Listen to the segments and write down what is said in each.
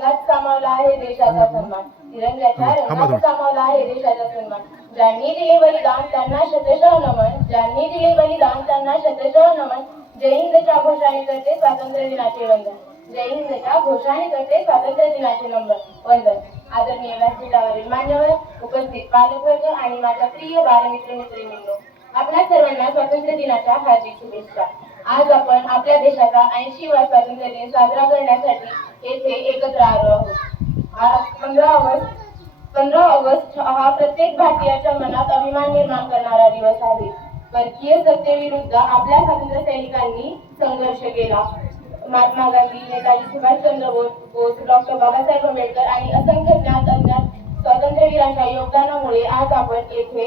रंगात सामावला आहे देशाचा सन्मान, तिरंग्याच्या रंगात सामावला आहे देशाचा सन्मान. ज्यांनी दिले बलिदान त्यांना शतशः नमन, ज्यांनी दिले बलिदान त्यांना शतशः नमन. जय हिंदच्या घोषाने करते स्वातंत्र्य दिनाचे वंदन, जय हिंदच्या घोषाने करते स्वातंत्र्य दिनाचे वंदन. आदरणीय व्यासपीठावरील मान्यवर, उपस्थित पालकवर्ग आणि माझ्या प्रिय बालमित्र मैत्रिणींनो, आपल्या सर्वांना स्वातंत्र्य दिनाच्या हार्दिक शुभेच्छा. आज आपण आपल्या देशाचा 80वा स्वातंत्र्य दिन साजरा करण्यासाठी येथे एकत्र आलो आहोत. आज 15 ऑगस्ट हा प्रत्येक भारतीयाच्या मनात अभिमान निर्माण करणारा दिवस आहे. परकीय सत्तेविरुद्ध आपल्या स्वातंत्र्य सैनिकांनी संघर्ष केला. महात्मा गांधी, नेताजी सुभाषचंद्र बोस, डॉक्टर बाबासाहेब आंबेडकर आणि असंख्य अज्ञात स्वातंत्र्यवीरांच्या योगदानामुळे आज आपण येथे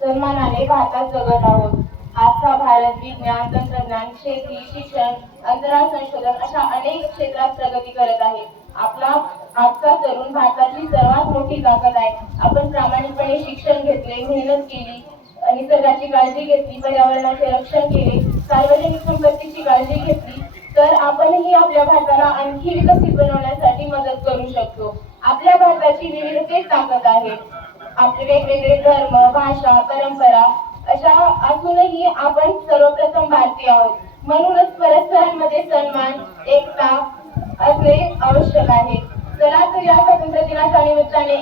सन्मानाने भारतात जगत आहोत. आजचा भारत विज्ञान, तंत्रज्ञान, शेती, शिक्षण, अंतराळ संशोधन अशा अनेक क्षेत्रात प्रगती करत आहे. आजचा तरुण भारताची सर्वात मोठी ताकद आहे. आपण प्रामाणिकपणे शिक्षण घेतले, मेहनत केली, निसर्गाची काळजी घेतली, पर्यावरणाचे रक्षण केले, सार्वजनिक संपत्तीची काळजी घेतली, तर आपणही आपल्या भारताला आणखी विकसित बनवण्यासाठी मदत करू शकतो. आपल्या भारताची विविधतेत ताकद आहे. आपले वेगवेगळे धर्म, भाषा, परंपरा अशा असूनही आपण सर्वप्रथम भारतीय आहोत. म्हणूनच परस्परांमध्ये सन्मान, एकता असणे आवश्यक आहे. चला तर या स्वातंत्र्य दिनाच्या निमित्ताने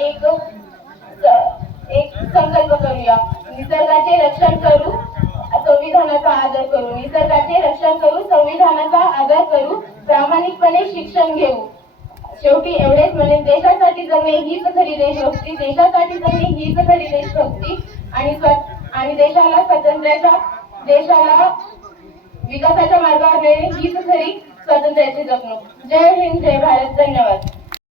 एक संकल्प करूया. निसर्गाचे रक्षण करू, संविधानाचा आदर करू. निसर्गाचे रक्षण करू, संविधानाचा आदर करू, प्रामाणिकपणे शिक्षण घेऊ. शेवटी एवढेच म्हणेन, देशासाठी जगणे हीच खरी देशभक्ती, देशासाठी जगणे हीच खरी देशभक्ती आणि देशाला देशाला विकासाच्या मार्गावर नेणे हीच खरी स्वातंत्र्याची जपणूक. जय हिंद, जय भारत. धन्यवाद.